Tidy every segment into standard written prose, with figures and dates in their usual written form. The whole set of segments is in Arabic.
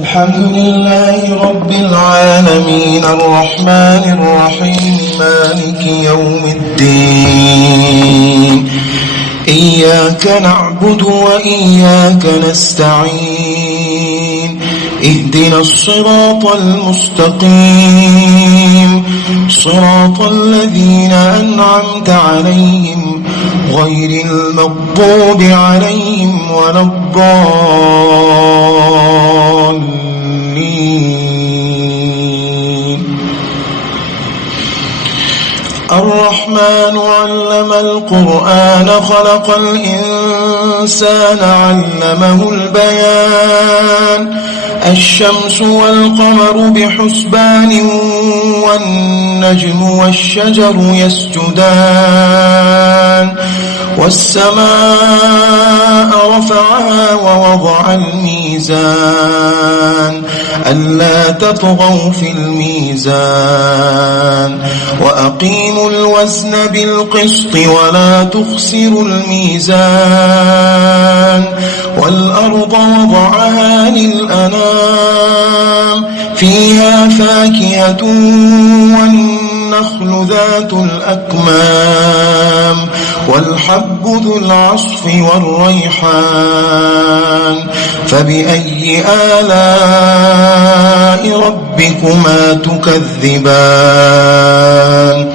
الحمد لله رب العالمين الرحمن الرحيم مالك يوم الدين إياك نعبد وإياك نستعين اهدنا الصراط المستقيم صراط الذين أنعمت عليهم غير المغضوب عليهم ولا الضالين. الرحمن علم القرآن خلق الإنسان علمه البيان الشمس والقمر بحسبان والنجم والشجر يسجدان والسماء رفعها ووضع الميزان ألا تطغوا في الميزان وأقيموا الوزن بالقسط ولا تخسروا الميزان والأرض وضعها للأنام فيها فاكهة والنخل ذات الأكمام والحب ذو العصف والريحان فبأي آلاء ربكما تكذبان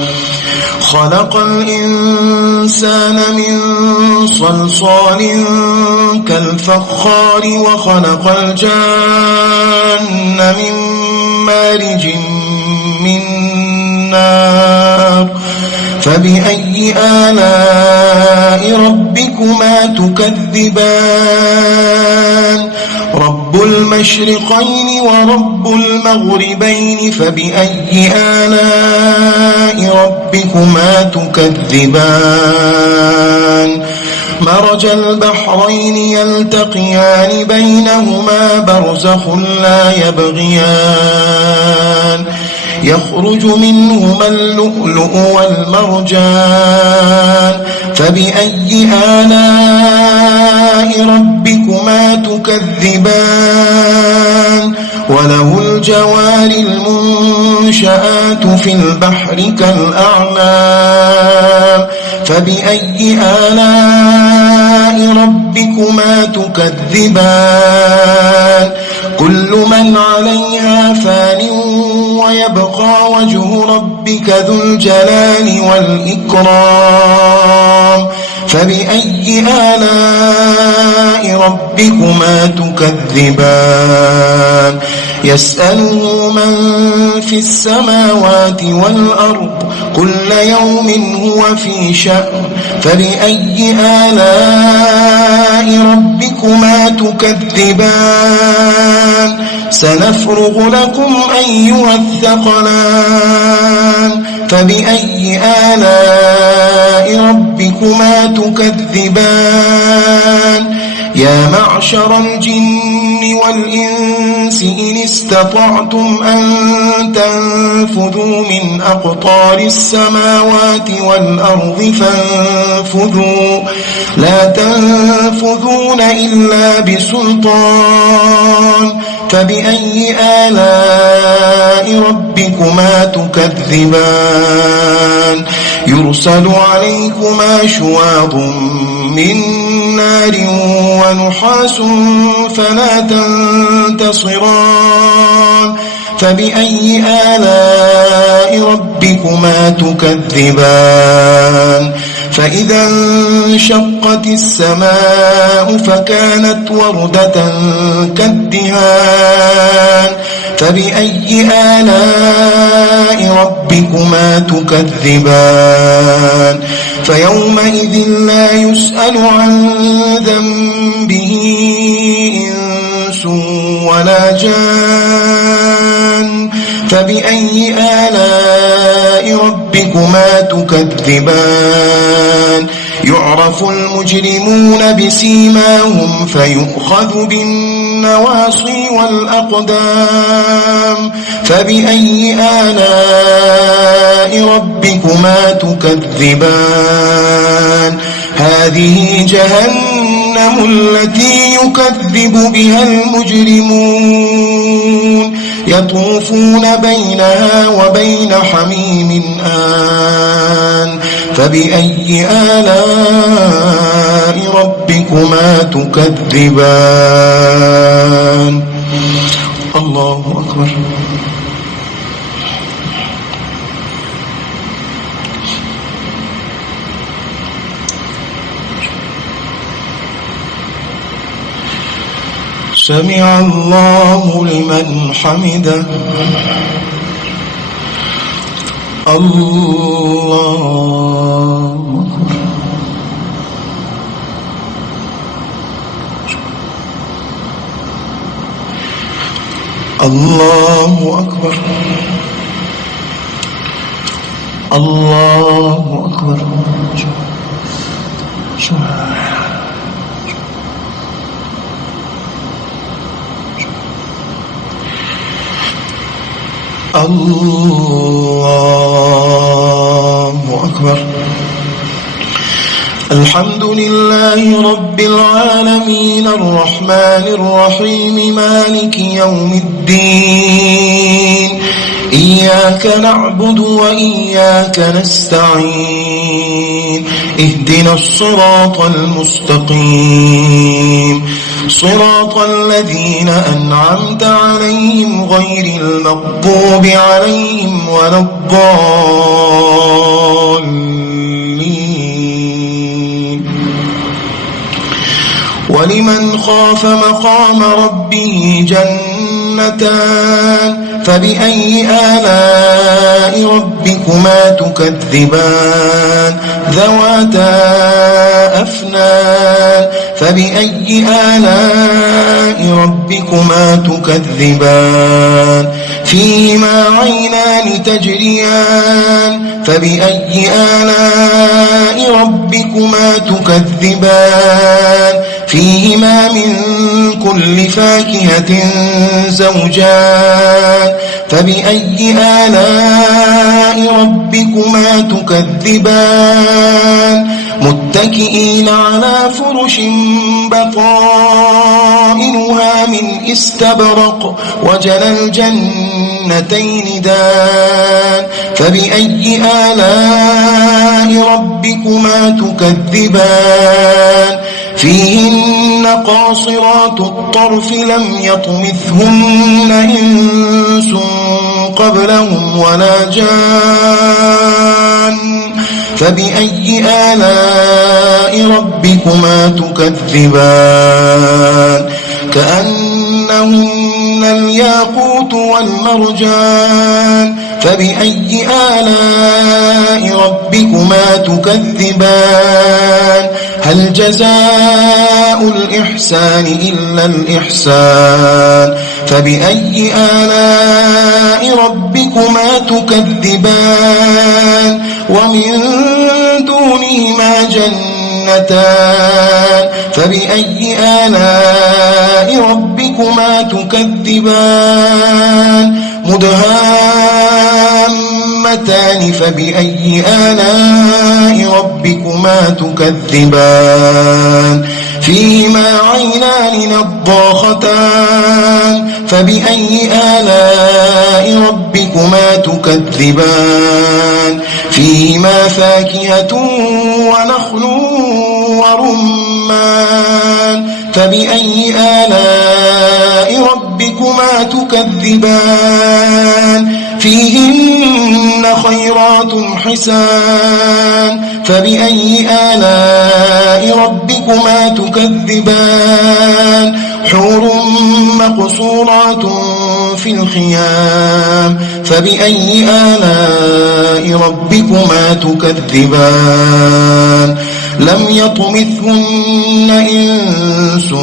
خلق الإنسان من صلصال كالفخار وخلق الجان من مارج من نار فبأي آلاء ربكما تكذبان رب المشرقين ورب المغربين فبأي آلاء ربكما تكذبان مرج البحرين يلتقيان بينهما برزخ لا يبغيان يخرج منهما اللؤلؤ والمرجان فبأي آلاء ربكما تكذبان وله الجوار المنشآت في البحر كالأعلام فبأي آلاء ربكما تكذبان كل من عليها فان ويبقى وجه ربك ذو الجلال والإكرام فبأي آلاء ربكما تكذبان يسأله من في السماوات والأرض كل يوم هو في شأن فبأي آلاء ربكما تكذبان سنفرغ لكم أيها الثقلان فبأي آلاء ربكما تكذبان يا معشر الجن والإنس إن استطعتم أن تنفذوا من أقطار السماوات والأرض فانفذوا لا تنفذون إلا بسلطان فبأي آلاء ربكما تكذبان يرسل عليكما شواظ من نار ونحاس فلا تنتصران فبأي آلاء ربكما تكذبان فإذا انشقت السماء فكانت وردة كالدهان فبأي آلاء ربكما تكذبان فيومئذ لا يسأل عن ذنبه إنس ولا جان فبأي آلاء ربكما تكذبان يعرف المجرمون بسيماهم فيؤخذ بالنواصي والأقدام فبأي آلاء ربكما تكذبان هذه جهنم التي يكذب بها المجرمون يطوفون بينها وبين حميم آن فبأي آلاء ربكما تكذبان الله أكبر. سمع الله لمن حمده. الله أكبر. الله أكبر. الله أكبر. الحمد لله رب العالمين الرحمن الرحيم مالك يوم الدين إياك نعبد وإياك نستعين اهدنا الصراط المستقيم صراط الذين أنعمت عليهم غير المغضوب عليهم ولا الضالين. ولمن خاف مقام ربه جنتان فبأي آلاء ربكما تكذبان ذواتا أفنان فبأي آلاء ربكما تكذبان فيهما عينان تجريان فبأي آلاء ربكما تكذبان فيهما من كل فاكهة زوجان فبأي آلاء ربكما تكذبان متكئين على فرش بطائنها من استبرق وجنى الجنتين دان فبأي آلاء ربكما تكذبان فيهن قاصرات الطرف لم يطمثهن إنس قبلهم ولا جان فبأي آلاء ربكما تكذبان كأنهن الياقوت والمرجان فبأي آلاء ربكما تكذبان هل جزاء الإحسان إلا الإحسان فبأي آلاء ربكما تكذبان ومن دونهما جنتان فبأي آلاء ربكما تكذبان مدهامتان فبأي آلاء ربكما تكذبان فيهما عينان نضاختان فبأي آلاء ربكما تكذبان فيهما فاكهة ونخل ورمان فبأي آلاء ربكما تكذبان فيهن خيرات حسان فبأي آلاء ربكما تكذبان حور مقصورات في الخيام فبأي آلاء ربكما تكذبان لم يطمثهن إنس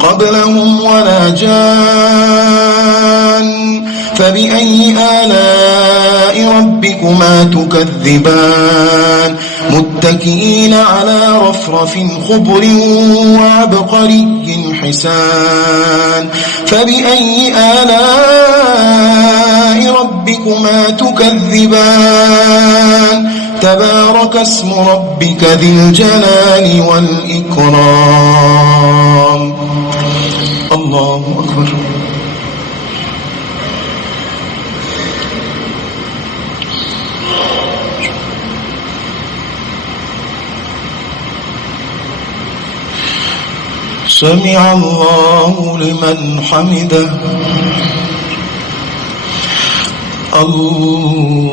قبلهم ولا جان فبأي آلاء ربكما تكذبان متكئين على رفرف خضر وعبقري حسان فبأي آلاء ربكما تكذبان تبارك اسم ربك ذي الجلال والإكرام الله أكبر سمع الله لمن حمده. الله